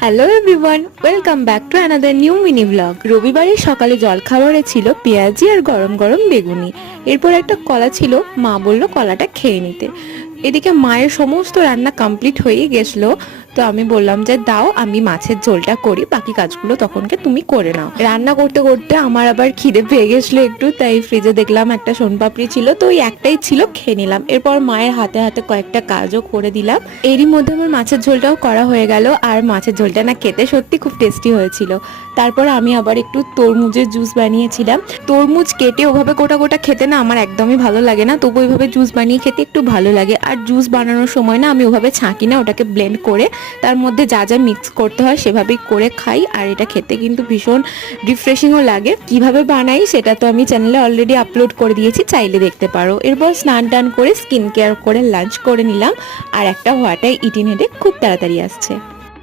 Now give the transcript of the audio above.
Hello everyone, welcome back to another new mini blog. রবিবারের সকালে জলখাবারে ছিল পেঁয়াজি আর গরম গরম বেগুনি। এরপর একটা কলা ছিল, মা বলল কলাটা খেয়ে নিতে। এদিকে মায়ের সমস্ত রান্না কমপ্লিট হয়ে গেছিলো, তো আমি বললাম যে দাও আমি মাছের ঝোলটা করি, বাকি কাজগুলো তখনকে তুমি করে নাও। রান্না করতে করতে আমার আবার খিদে পেয়ে গেছিলো একটু, তাই ফ্রিজে দেখলাম একটা সোনপাপড়ি ছিল, তো ওই একটাই ছিল, খেয়ে নিলাম। এরপর মায়ের হাতে হাতে কয়েকটা কাজও করে দিলাম। এরই মধ্যে আমার মাছের ঝোলটাও করা হয়ে গেল, আর মাছের ঝোলটা না খেতে সত্যি খুব টেস্টি হয়েছিল। তারপর আমি আবার একটু তরমুজের জুস বানিয়েছিলাম। তরমুজ কেটে ওভাবে গোটা গোটা খেতে না আমার একদমই ভালো লাগে না, তবু ওইভাবে জুস বানিয়ে খেতে একটু ভালো লাগে। আর জুস বানানোর সময় না আমি ওভাবে ছাঁকি না, ওটাকে ব্লেন্ড করে তার মধ্যে যা যা মিক্স করতে হয় সেভাবেই করে খাই। আর এটা খেতে কিন্তু ভীষণ রিফ্রেশিংও লাগে। কিভাবে বানাই সেটা তো আমি চ্যানেলে অলরেডি আপলোড করে দিয়েছি, চাইলে দেখতে পারো। এরপর স্নান টান করে স্কিন কেয়ার করে লাঞ্চ করে নিলাম, আর একটা হোয়াটাই ইটিন হেডে খুব তাড়াতাড়ি আসছে।